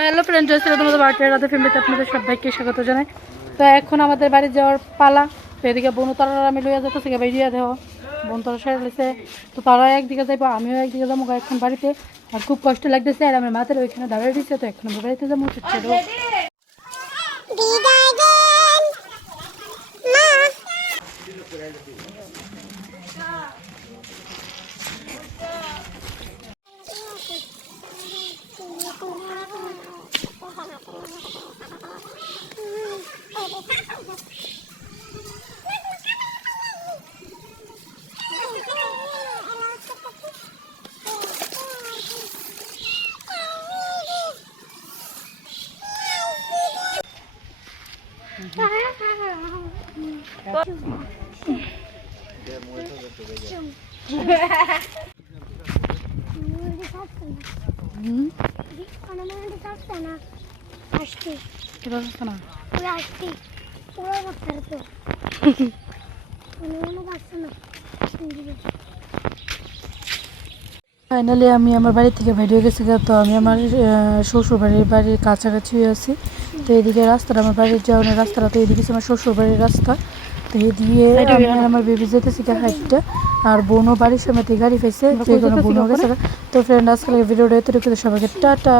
Hello friend, Jayashree তোমাদের বাড়িতে রাতে ফ্যামিলিতে আপনাদের সবাইকে স্বাগত জানাই। তো এখন আমাদের বাড়ি যাওয়ার পালা। তো এদিকে বনুতারা আমি লইয়া যেতেছি বেরিয়ে দেওয়া বনুতারা সেরে লেছে। তো তারা একদিকে যাইবো, আমিও একদিকে যাবো এখন বাড়িতে। আর খুব কষ্ট লাগতেছে, আর আমার মাথার ওইখানে দাঁড়িয়ে দিচ্ছে। তো এখন আমরা বাড়িতে যাবো। ফাইনালি আমি আমার বাড়ি থেকে বেরিয়ে গেছি। তো আমি আমার শ্বশুর বাড়ির কাছাকাছি আছি। তো এদিকে রাস্তাটা আমার বাড়ির যাওয়ার রাস্তাটা, তো এদিকে আমার শ্বশুর বাড়ির রাস্তা। তো এদিকে আমার বেবি যেতেছি হাইটটা, আর বোনও বাড়ির সময় গাড়ি পেয়েছে, যে কোনো বোনও গেছে। তো ফ্রেন্ড, আজকাল ভিডিওটা এতটুকু, সবাইকে টাটা।